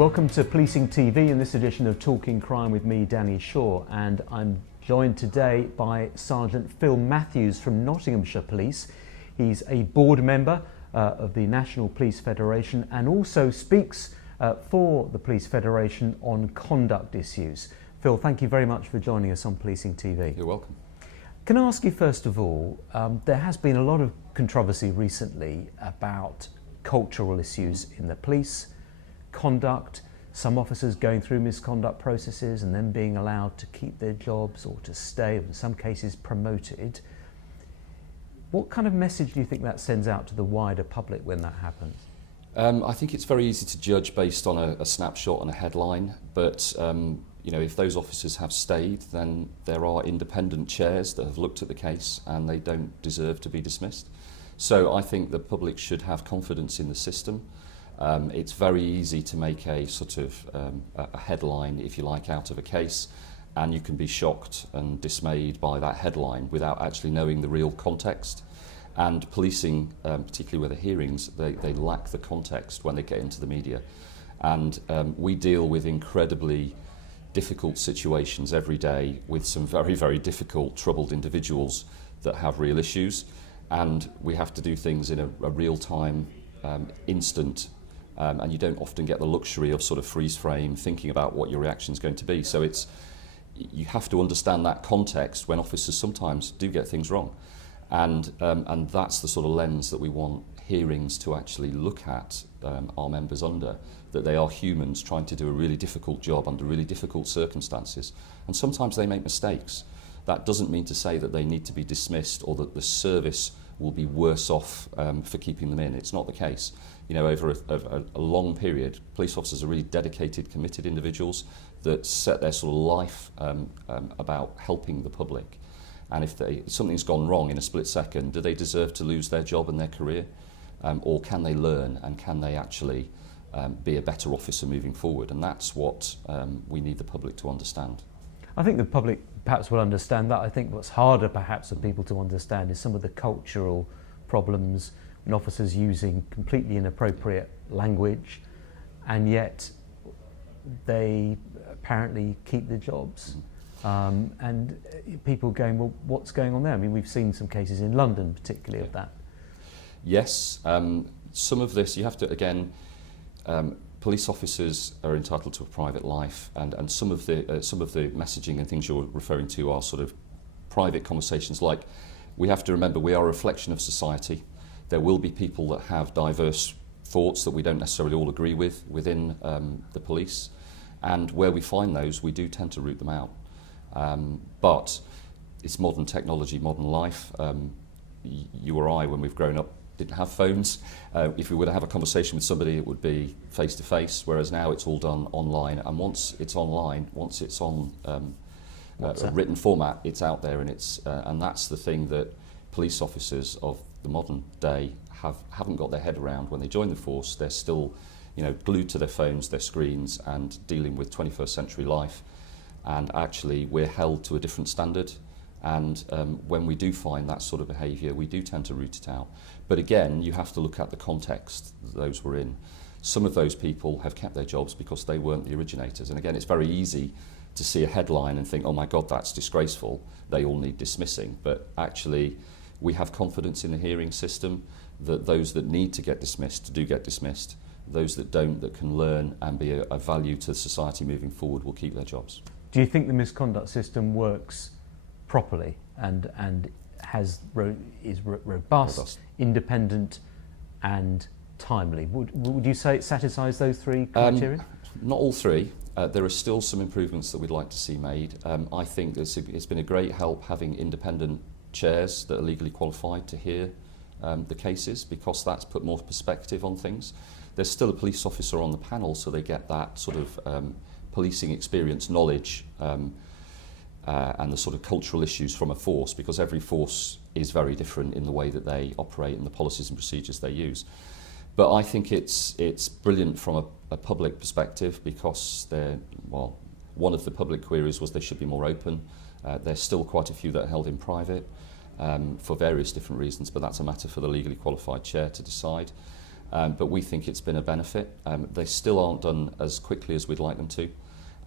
Welcome to Policing TV in this edition of Talking Crime with me, Danny Shaw, and I'm joined today by Sergeant Phill Matthews from Nottinghamshire Police. He's a board member of the National Police Federation and also speaks for the Police Federation on conduct issues. Phill, thank you very much for joining us on Policing TV. You're welcome. Can I ask you first of all, there has been a lot of controversy recently about cultural issues in the police, conduct, some officers going through misconduct processes and then being allowed to keep their jobs or to stay, in some cases promoted. What kind of message do you think that sends out to the wider public when that happens? I think it's very easy to judge based on a snapshot and a headline, but you know, if those officers have stayed, then there are independent chairs that have looked at the case and they don't deserve to be dismissed. So I think the public should have confidence in the system. It's very easy to make a sort of a headline, if you like, out of a case, and you can be shocked and dismayed by that headline without actually knowing the real context. And policing, particularly with the hearings, they lack the context when they get into the media. And we deal with incredibly difficult situations every day with some very, very difficult, troubled individuals that have real issues. And we have to do things in a real-time, instant, and you don't often get the luxury of sort of freeze frame thinking about what your reaction is going to be. So you have to understand that context when officers sometimes do get things wrong. And that's the sort of lens that we want hearings to actually look at our members under, that they are humans trying to do a really difficult job under really difficult circumstances. And sometimes they make mistakes. That doesn't mean to say that they need to be dismissed or that the service will be worse off for keeping them in. It's not the case. You know, over a long period, police officers are really dedicated, committed individuals that set their sort of life about helping the public. And if something's gone wrong in a split second, do they deserve to lose their job and their career? Or can they learn and can they actually be a better officer moving forward? And that's what we need the public to understand. I think the public perhaps will understand that. I think what's harder perhaps for people to understand is some of the cultural problems and officers using completely inappropriate language, and yet they apparently keep their jobs. And people going, well, what's going on there? I mean, we've seen some cases in London particularly of that. Yes, some of this you have to, again, police officers are entitled to a private life, and some of the messaging and things you're referring to are sort of private conversations. Like, we have to remember we are a reflection of society. There will be people that have diverse thoughts that we don't necessarily all agree with within the police, and where we find those, we do tend to root them out. But it's modern technology, modern life. You or I, when we've grown up, didn't have phones. If we were to have a conversation with somebody, it would be face to face, whereas now it's all done online. And once it's online, once it's on a written format, it's out there, and that's the thing that police officers of the modern day haven't got their head around. When they join the force, they're still, you know, glued to their phones, their screens, and dealing with 21st century life. And actually, we're held to a different standard. And when we do find that sort of behaviour, we do tend to root it out. But again, you have to look at the context those were in. Some of those people have kept their jobs because they weren't the originators. And again, it's very easy to see a headline and think, oh my God, that's disgraceful. They all need dismissing. But actually, we have confidence in the hearing system that those that need to get dismissed do get dismissed. Those that don't, that can learn and be a value to society moving forward, will keep their jobs. Do you think the misconduct system works properly and is robust, independent and timely? Would you say it satisfies those three criteria? Not all three. There are still some improvements that we'd like to see made. I think it's been a great help having independent chairs that are legally qualified to hear the cases, because that's put more perspective on things. There's still a police officer on the panel, so they get that sort of policing experience, knowledge, and the sort of cultural issues from a force, because every force is very different in the way that they operate and the policies and procedures they use. But I think it's brilliant from a public perspective, because one of the public queries was they should be more open. There's still quite a few that are held in private for various different reasons, but that's a matter for the legally qualified chair to decide. but we think it's been a benefit. They still aren't done as quickly as we'd like them to,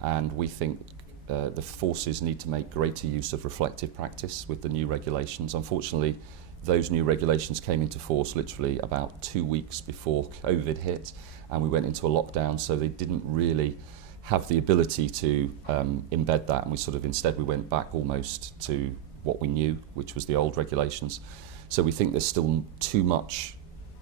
and we think the forces need to make greater use of reflective practice with the new regulations. Unfortunately, those new regulations came into force literally about 2 weeks before COVID hit, and we went into a lockdown, so they didn't really have the ability to embed that, and instead we went back almost to what we knew, which was the old regulations. So we think there's still too much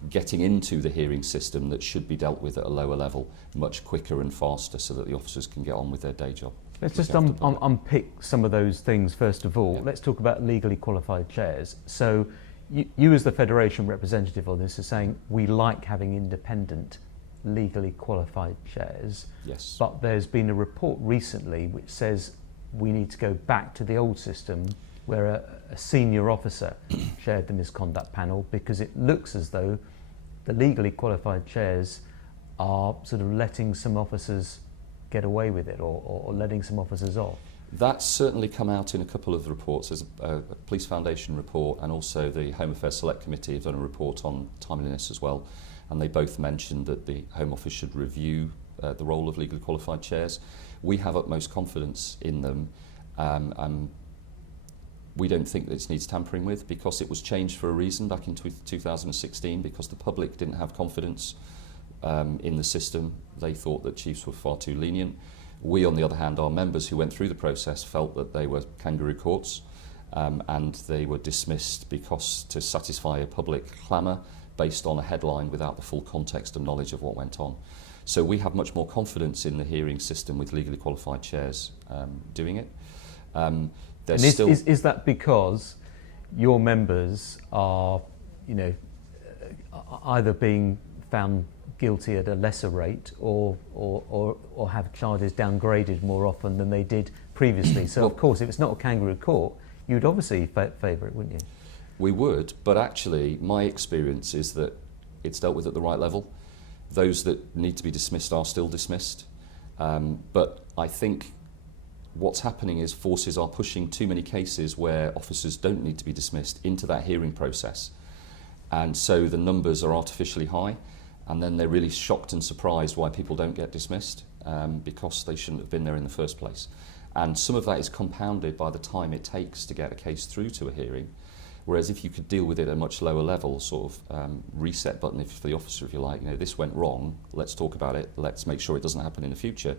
getting into the hearing system that should be dealt with at a lower level, much quicker and faster, so that the officers can get on with their day job. Let's just unpick some of those things first of all. Yeah. Let's talk about legally qualified chairs. So you as the Federation representative on this are saying we like having independent legally qualified chairs. Yes. But there's been a report recently which says we need to go back to the old system where a senior officer chaired the misconduct panel, because it looks as though the legally qualified chairs are sort of letting some officers get away with it, or letting some officers off. That's certainly come out in a couple of the reports. There's a Police Foundation report, and also the Home Affairs Select Committee have done a report on timeliness as well, and they both mentioned that the Home Office should review the role of legally qualified chairs. We have utmost confidence in them, and we don't think that it needs tampering with, because it was changed for a reason back in 2016, because the public didn't have confidence in the system. They thought that chiefs were far too lenient. We, on the other hand, our members who went through the process felt that they were kangaroo courts, and they were dismissed because to satisfy a public clamour based on a headline without the full context and knowledge of what went on. So we have much more confidence in the hearing system with legally qualified chairs doing it. Is that because your members are, either being found guilty at a lesser rate, or have charges downgraded more often than they did previously? So of course, if it's not a kangaroo court, you'd obviously favour it, wouldn't you? We would, but actually my experience is that it's dealt with at the right level. Those that need to be dismissed are still dismissed. But I think what's happening is forces are pushing too many cases where officers don't need to be dismissed into that hearing process. And so the numbers are artificially high, and then they're really shocked and surprised why people don't get dismissed, because they shouldn't have been there in the first place. And some of that is compounded by the time it takes to get a case through to a hearing. Whereas if you could deal with it at a much lower level, sort of reset button for the officer, if you like, this went wrong, let's talk about it, let's make sure it doesn't happen in the future,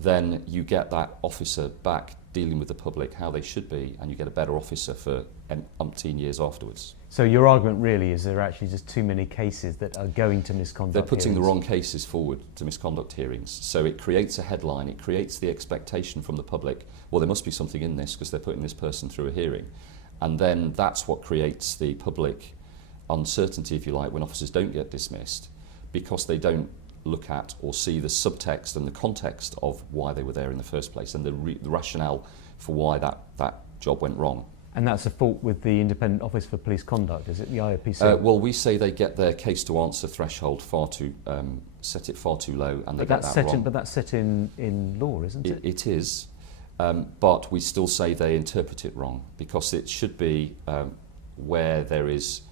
then you get that officer back dealing with the public how they should be, and you get a better officer for umpteen years afterwards. So your argument really is there are actually just too many cases that are going to misconduct They're putting hearings. the wrong cases forward to misconduct hearings. So it creates a headline, it creates the expectation from the public, well, there must be something in this because they're putting this person through a hearing. And then that's what creates the public uncertainty, if you like, when officers don't get dismissed, because they don't look at or see the subtext and the context of why they were there in the first place, and the rationale for why that job went wrong. And that's a fault with the Independent Office for Police Conduct, is it, the IOPC? Well, we say they get their case to answer threshold set it far too low, and they get that wrong. But that's set in law, isn't it? It is, but we still say they interpret it wrong, because it should be where there is,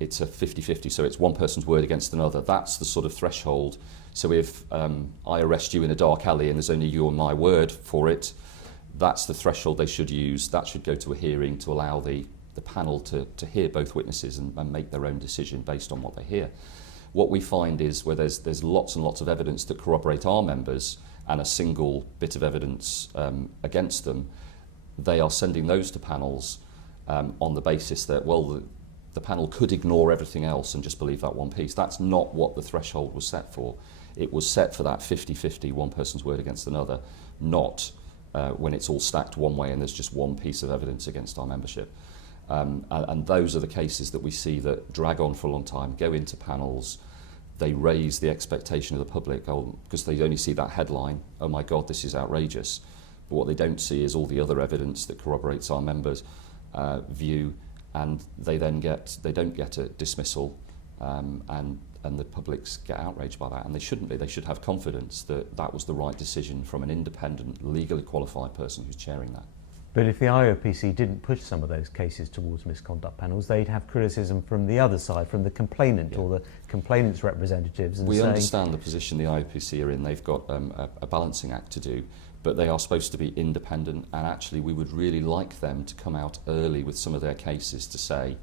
it's a 50-50, so it's one person's word against another. That's the sort of threshold. So if I arrest you in a dark alley and there's only you and my word for it, that's the threshold they should use. That should go to a hearing to allow the panel to hear both witnesses and make their own decision based on what they hear. What we find is where there's lots and lots of evidence that corroborate our members and a single bit of evidence against them, they are sending those to panels on the basis that, well, the panel could ignore everything else and just believe that one piece. That's not what the threshold was set for. It was set for that 50-50, one person's word against another, not when it's all stacked one way and there's just one piece of evidence against our membership. And those are the cases that we see that drag on for a long time, go into panels, they raise the expectation of the public, because they only see that headline, oh my God, this is outrageous. But what they don't see is all the other evidence that corroborates our members' view, and they don't get a dismissal, and the publics get outraged by that, and they shouldn't be. They should have confidence that that was the right decision from an independent, legally qualified person who's chairing that. But if the IOPC didn't push some of those cases towards misconduct panels, they'd have criticism from the other side, from the complainant or the complainant's representatives. And we saying, understand the position the IOPC are in. They've got a balancing act to do, but they are supposed to be independent, and actually we would really like them to come out early with some of their cases to say,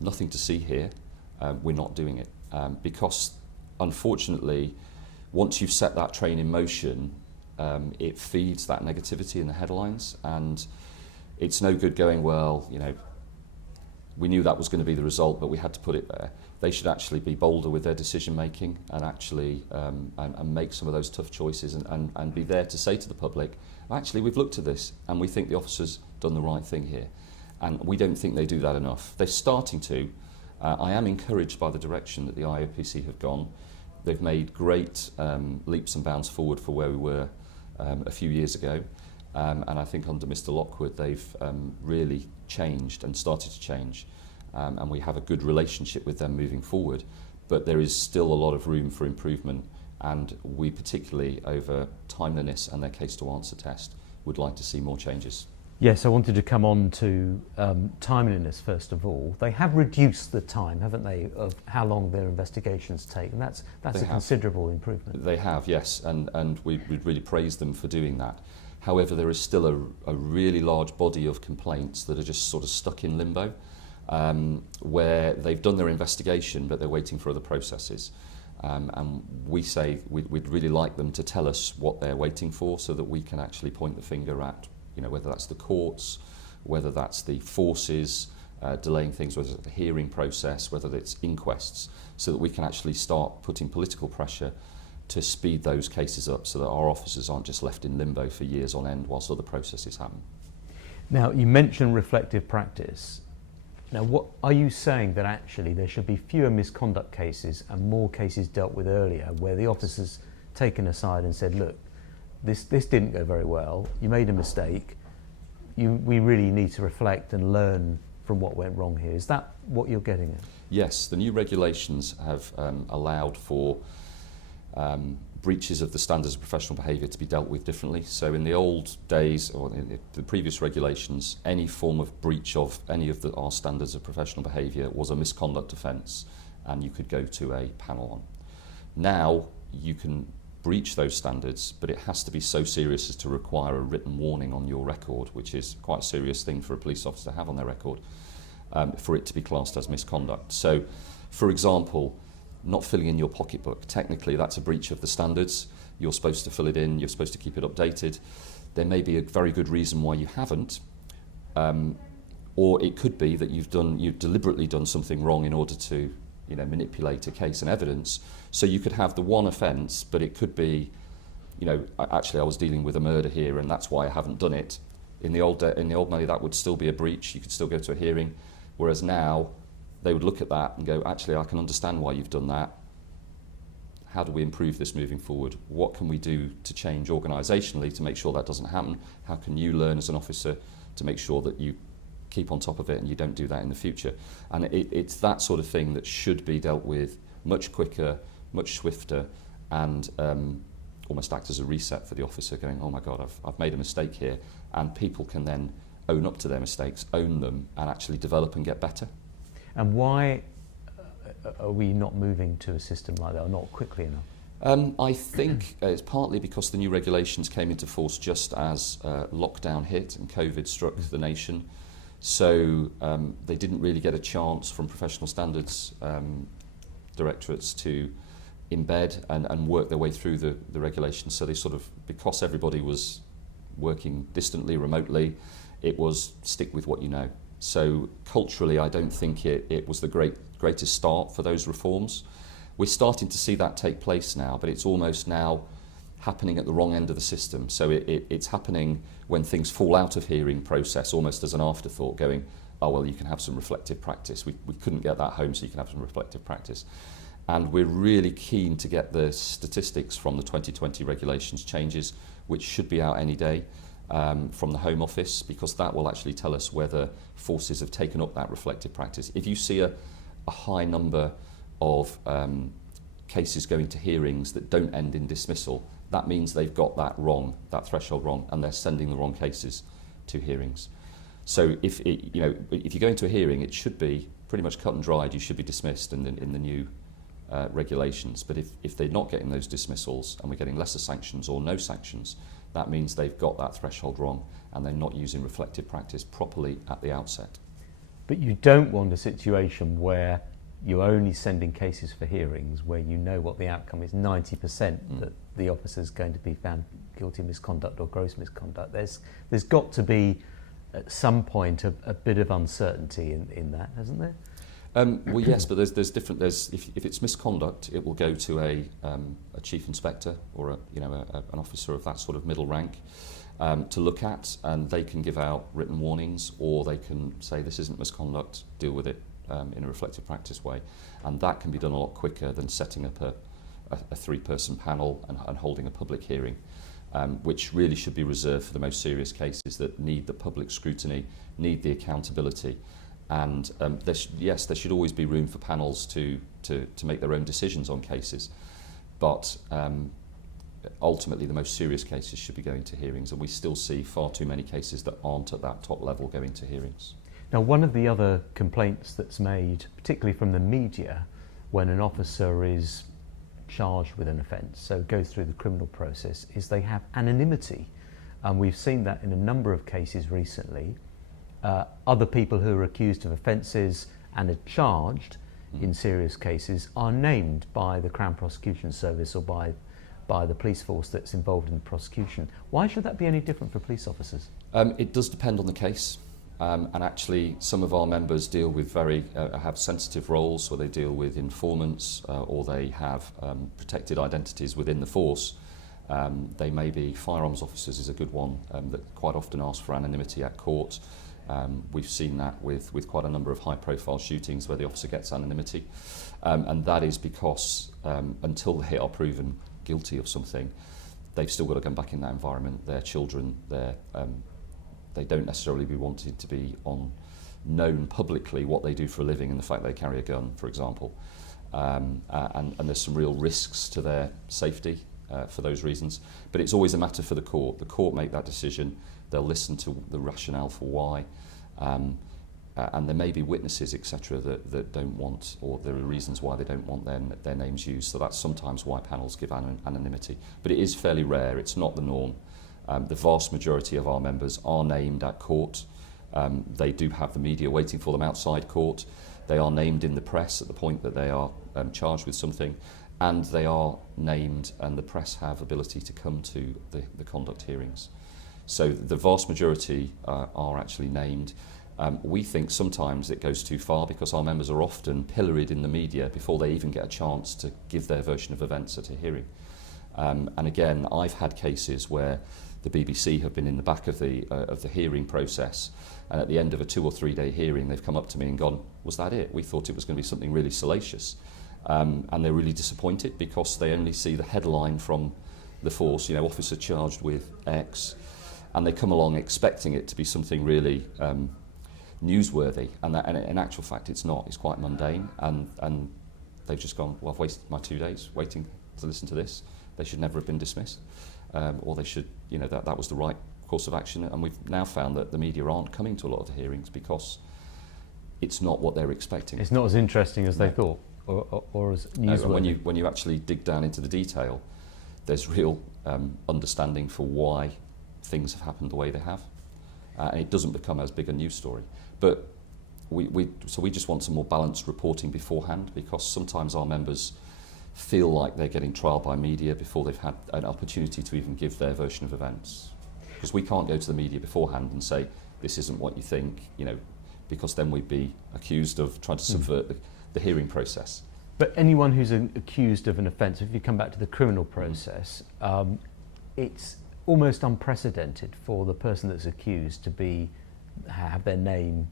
nothing to see here, we're not doing it. Because unfortunately, once you've set that train in motion, it feeds that negativity in the headlines, and it's no good going, well, you know, we knew that was going to be the result, but we had to put it there. They should actually be bolder with their decision making and actually and make some of those tough choices and be there to say to the public, actually, we've looked at this and we think the officer's done the right thing here. And we don't think they do that enough. They're starting to. I am encouraged by the direction that the IOPC have gone. They've made great leaps and bounds forward for where we were a few years ago. And I think under Mr. Lockwood, they've really changed and started to change. And we have a good relationship with them moving forward. But there is still a lot of room for improvement. And we particularly, over timeliness and their case to answer test, would like to see more changes. Yes, I wanted to come on to timeliness first of all. They have reduced the time, haven't they, of how long their investigations take, and that's a considerable improvement. They have, yes, and we really praise them for doing that. However, there is still a really large body of complaints that are just sort of stuck in limbo, where they've done their investigation but they're waiting for other processes. And we say we'd really like them to tell us what they're waiting for so that we can actually point the finger at, you know, whether that's the courts, whether that's the forces delaying things, whether it's the hearing process, whether it's inquests, so that we can actually start putting political pressure to speed those cases up so that our officers aren't just left in limbo for years on end whilst other processes happen. Now, you mentioned reflective practice. Now, what are you saying, that actually there should be fewer misconduct cases and more cases dealt with earlier, where the officer's taken aside and said, look, this didn't go very well, you made a mistake, we really need to reflect and learn from what went wrong here. Is that what you're getting at? Yes, the new regulations have allowed for breaches of the standards of professional behaviour to be dealt with differently. So in the old days, or in the previous regulations, any form of breach of any of our standards of professional behaviour was a misconduct offence, and you could go to a panel on. Now you can breach those standards, but it has to be so serious as to require a written warning on your record, which is quite a serious thing for a police officer to have on their record, for it to be classed as misconduct. So, for example, not filling in your pocketbook, technically that's a breach of the standards. You're supposed to fill it in, you're supposed to keep it updated. There may be a very good reason why you haven't, or it could be that you've deliberately done something wrong in order to, you know, manipulate a case and evidence. So you could have the one offence, but it could be, you know, actually I was dealing with a murder here and that's why I haven't done it. In the old money, that would still be a breach. You could still go to a hearing, whereas now they would look at that and go, actually, I can understand why you've done that. How do we improve this moving forward? What can we do to change organisationally to make sure that doesn't happen? How can you learn as an officer to make sure that you keep on top of it and you don't do that in the future? And it's that sort of thing that should be dealt with much quicker, much swifter, and almost act as a reset for the officer, going, oh my God, I've made a mistake here. And people can then own up to their mistakes, own them, and actually develop and get better. And why are we not moving to a system like that, or not quickly enough? I think it's partly because the new regulations came into force just as lockdown hit and COVID struck the nation. So they didn't really get a chance from professional standards directorates to embed and work their way through the regulations. So they sort of, because everybody was working distantly, remotely, it was stick with what you know. So culturally, I don't think it was the greatest start for those reforms. We're starting to see that take place now, but it's almost now happening at the wrong end of the system. So it's happening when things fall out of hearing process, almost as an afterthought, going, oh, well, you can have some reflective practice. We couldn't get that home, so you can have some reflective practice. And we're really keen to get the statistics from the 2020 regulations changes, which should be out any day, from the Home Office, because that will actually tell us whether forces have taken up that reflective practice. If you see a high number of cases going to hearings that don't end in dismissal, that means they've got that wrong, that threshold wrong, and they're sending the wrong cases to hearings. So if you go into a hearing, it should be pretty much cut and dried. You should be dismissed in the new regulations. But if they're not getting those dismissals and we're getting lesser sanctions or no sanctions, that means they've got that threshold wrong and they're not using reflective practice properly at the outset. But you don't want a situation where you're only sending cases for hearings where you know what the outcome is, 90% that the officer's going to be found guilty of misconduct or gross misconduct. There's got to be at some point a bit of uncertainty in that, hasn't there? Well, yes, but there's different. If it's misconduct, it will go to a chief inspector or an officer of that sort of middle rank to look at, and they can give out written warnings, or they can say this isn't misconduct, deal with it in a reflective practice way, and that can be done a lot quicker than setting up a three-person panel and holding a public hearing, which really should be reserved for the most serious cases that need the public scrutiny, need the accountability. And there should always be room for panels to make their own decisions on cases. But ultimately, the most serious cases should be going to hearings, and we still see far too many cases that aren't at that top level going to hearings. Now, one of the other complaints that's made, particularly from the media, when an officer is charged with an offence, so goes through the criminal process, is they have anonymity. And we've seen that in a number of cases recently. Other people who are accused of offences and are charged in serious cases are named by the Crown Prosecution Service or by the police force that's involved in the prosecution. Why should that be any different for police officers? It does depend on the case. And actually, some of our members deal with have sensitive roles, where they deal with informants or they have protected identities within the force. They may be firearms officers is a good one that quite often ask for anonymity at court. We've seen that with quite a number of high-profile shootings where the officer gets anonymity, and that is because until they are proven guilty of something, they've still got to come back in that environment. Their children, they don't necessarily be wanted to be known publicly what they do for a living and the fact they carry a gun, for example. And there's some real risks to their safety for those reasons. But it's always a matter for the court. The court make that decision. They'll listen to the rationale for why. And there may be witnesses, etc., that don't want, or there are reasons why they don't want their names used. So that's sometimes why panels give anonymity. But it is fairly rare. It's not the norm. The vast majority of our members are named at court. They do have the media waiting for them outside court. They are named in the press at the point that they are charged with something, and they are named, and the press have ability to come to the conduct hearings. So the vast majority are actually named. We think sometimes it goes too far because our members are often pilloried in the media before they even get a chance to give their version of events at a hearing. And again, I've had cases where the BBC have been in the back of the hearing process, and at the end of a 2 or 3 day hearing, they've come up to me and gone, "Was that it? We thought it was going to be something really salacious." And they're really disappointed because they only see the headline from the force, officer charged with X, and they come along expecting it to be something really newsworthy, and in actual fact it's not. It's quite mundane, and they've just gone, "Well, I've wasted my 2 days waiting to listen to this. They should never have been dismissed." Or they should, that was the right course of action. And we've now found that the media aren't coming to a lot of the hearings because it's not what they're expecting. It's not as interesting as they thought, or as newsworthy. And when you actually dig down into the detail, there's real understanding for why things have happened the way they have. And it doesn't become as big a news story. But we just want some more balanced reporting beforehand, because sometimes our members feel like they're getting trial by media before they've had an opportunity to even give their version of events. Because we can't go to the media beforehand and say, "This isn't what you think," because then we'd be accused of trying to subvert the hearing process. But anyone who's accused of an offence, if you come back to the criminal process, it's almost unprecedented for the person that's accused to have their name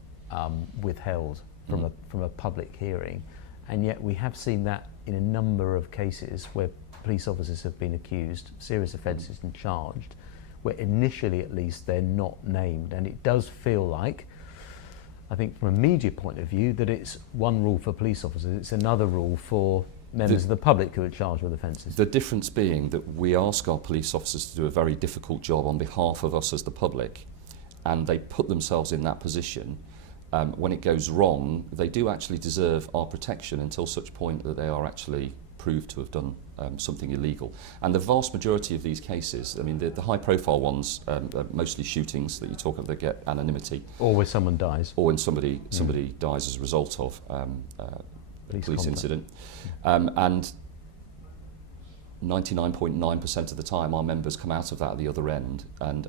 withheld from a public hearing. And yet we have seen that in a number of cases where police officers have been accused, serious offences, and charged, where initially at least they're not named. And it does feel like, I think from a media point of view, that it's one rule for police officers, it's another rule for members of the public who are charged with offences. The difference being that we ask our police officers to do a very difficult job on behalf of us as the public, and they put themselves in that position, when it goes wrong, they do actually deserve our protection until such point that they are actually proved to have done something illegal. And the vast majority of these cases, I mean, the high-profile ones, are mostly shootings that you talk of that get anonymity. Or where someone dies. Or when somebody dies as a result of a police incident. And 99.9% of the time, our members come out of that at the other end and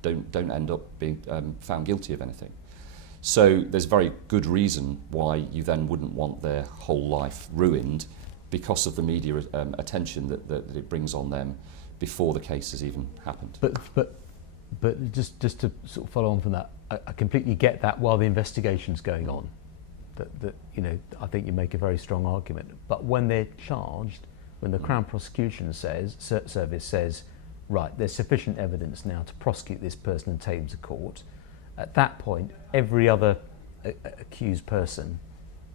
don't end up being found guilty of anything. So there's very good reason why you then wouldn't want their whole life ruined because of the media attention that it brings on them before the case has even happened. But just to sort of follow on from that, I completely get that while the investigation's going on. That you know, I think you make a very strong argument. But when they're charged, when the Crown Prosecution Service says, right, there's sufficient evidence now to prosecute this person and take them to court, at that point, every other accused person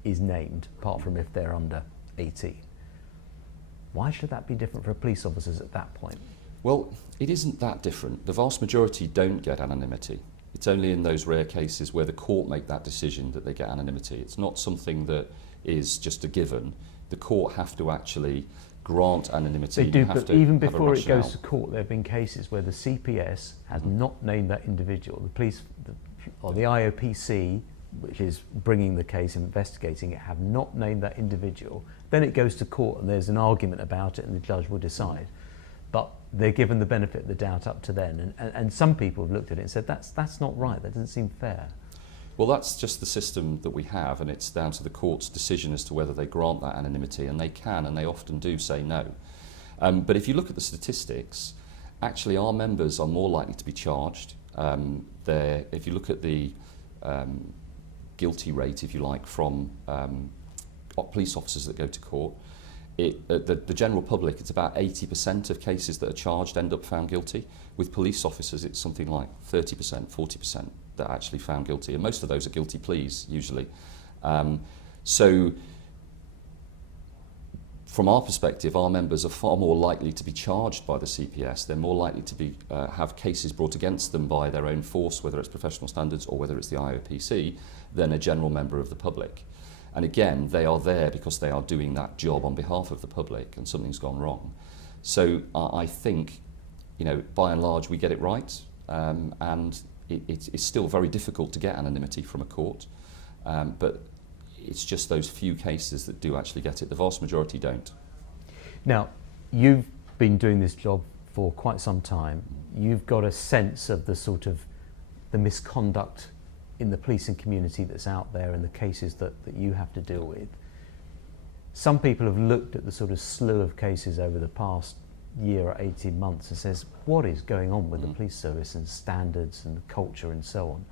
is named, apart from if they're under 18. Why should that be different for police officers at that point? Well, it isn't that different. The vast majority don't get anonymity. It's only in those rare cases where the court make that decision that they get anonymity. It's not something that is just a given. The court have to actually grant anonymity. They do, but even before it goes to court, there have been cases where the CPS has not named that individual. The police, or the IOPC, which is bringing the case and investigating it, have not named that individual. Then it goes to court and there's an argument about it and the judge will decide. But they're given the benefit of the doubt up to then. And some people have looked at it and said, that's not right, that doesn't seem fair. Well, that's just the system that we have, and it's down to the court's decision as to whether they grant that anonymity, and they can, and they often do say no. But if you look at the statistics, actually our members are more likely to be charged. If you look at the guilty rate, if you like, from police officers that go to court, the general public, it's about 80% of cases that are charged end up found guilty. With police officers, it's something like 30%, 40% that are actually found guilty, and most of those are guilty pleas, usually. So, from our perspective, our members are far more likely to be charged by the CPS. They're more likely to be have cases brought against them by their own force, whether it's professional standards or whether it's the IOPC, than a general member of the public. And again, they are there because they are doing that job on behalf of the public, and something's gone wrong. So I think, you know, by and large, we get it right, and it's still very difficult to get anonymity from a court, but it's just those few cases that do actually get it. The vast majority don't. Now, you've been doing this job for quite some time. You've got a sense of the sort of the misconduct in the policing community that's out there and the cases that you have to deal with. Some people have looked at the sort of slew of cases over the past year or 18 months and says, what is going on with the police service and standards and culture and so on?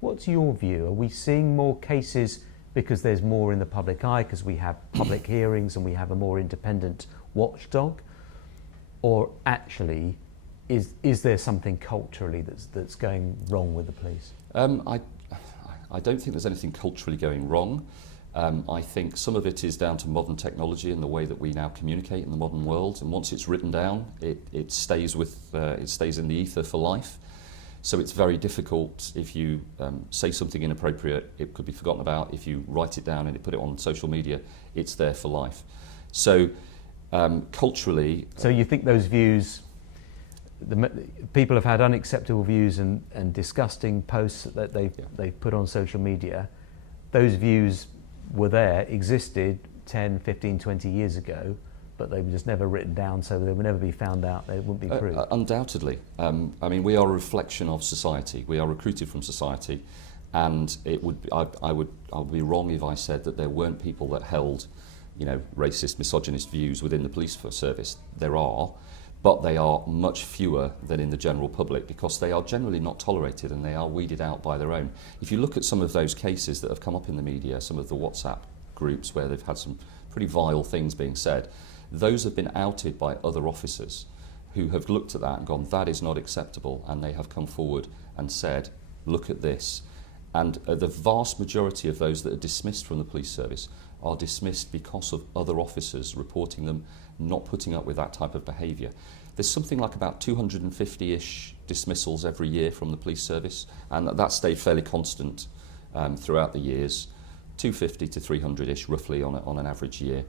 What's your view? Are we seeing more cases because there's more in the public eye, because we have public hearings and we have a more independent watchdog? Or actually, is there something culturally that's going wrong with the police? I don't think there's anything culturally going wrong. I think some of it is down to modern technology and the way that we now communicate in the modern world. And once it's written down, it stays in the ether for life. So it's very difficult if you say something inappropriate, it could be forgotten about. If you write it down and you put it on social media, it's there for life. So culturally... So you think those views... people have had unacceptable views and disgusting posts that they've put on social media. Those views were there, existed 10, 15, 20 years ago, but they were just never written down, so they would never be found out, they wouldn't be proved. Undoubtedly. I mean, we are a reflection of society. We are recruited from society, and I would be wrong if I said that there weren't people that held, you know, racist, misogynist views within the police service. There are. But they are much fewer than in the general public because they are generally not tolerated and they are weeded out by their own. If you look at some of those cases that have come up in the media, some of the WhatsApp groups where they've had some pretty vile things being said, those have been outed by other officers who have looked at that and gone, that is not acceptable, and they have come forward and said, look at this. And the vast majority of those that are dismissed from the police service are dismissed because of other officers reporting them not putting up with that type of behaviour. There's something like about 250-ish dismissals every year from the police service, and that stayed fairly constant throughout the years, 250 to 300-ish roughly on an average year.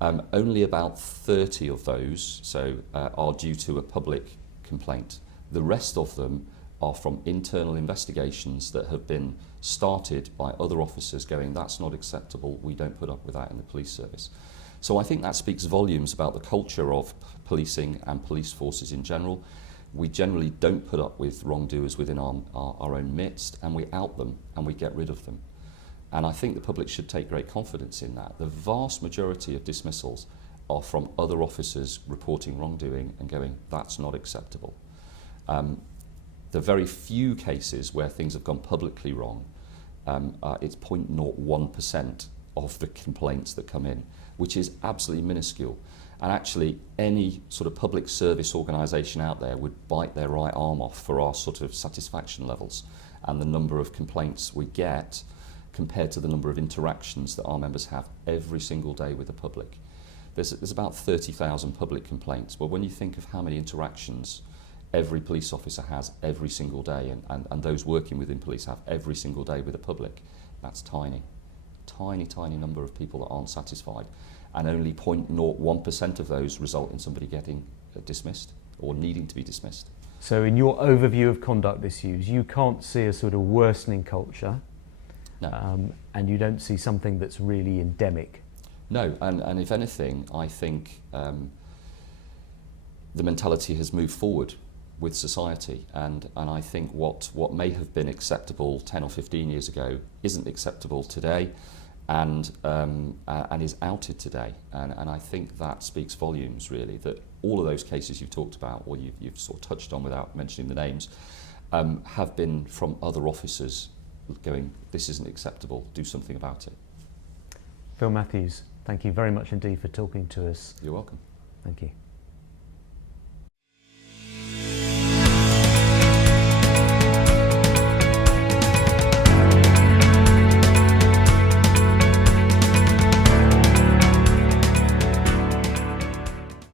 Only about 30 of those are due to a public complaint. The rest of them are from internal investigations that have been started by other officers going, that's not acceptable, we don't put up with that in the police service. So I think that speaks volumes about the culture of policing and police forces in general. We generally don't put up with wrongdoers within our own midst, and we out them and we get rid of them. And I think the public should take great confidence in that. The vast majority of dismissals are from other officers reporting wrongdoing and going, that's not acceptable. The very few cases where things have gone publicly wrong, it's 0.01% of the complaints that come in, which is absolutely minuscule. And actually, any sort of public service organisation out there would bite their right arm off for our sort of satisfaction levels and the number of complaints we get compared to the number of interactions that our members have every single day with the public. There's about 30,000 public complaints. Well, when you think of how many interactions every police officer has every single day, and those working within police have every single day with the public, that's tiny. Tiny number of people that aren't satisfied, and only 0.01% of those result in somebody getting dismissed or needing to be dismissed. So in your overview of conduct issues, you can't see a sort of worsening culture, No. and you don't see something that's really endemic. No, and if anything, I think the mentality has moved forward with society, and I think what may have been acceptable 10 or 15 years ago isn't acceptable today, and is outed today, and I think that speaks volumes really, that all of those cases you've talked about, or you've sort of touched on without mentioning the names, have been from other officers going, this isn't acceptable, do something about it. Phill Matthews, thank you very much indeed for talking to us. You're welcome. Thank you.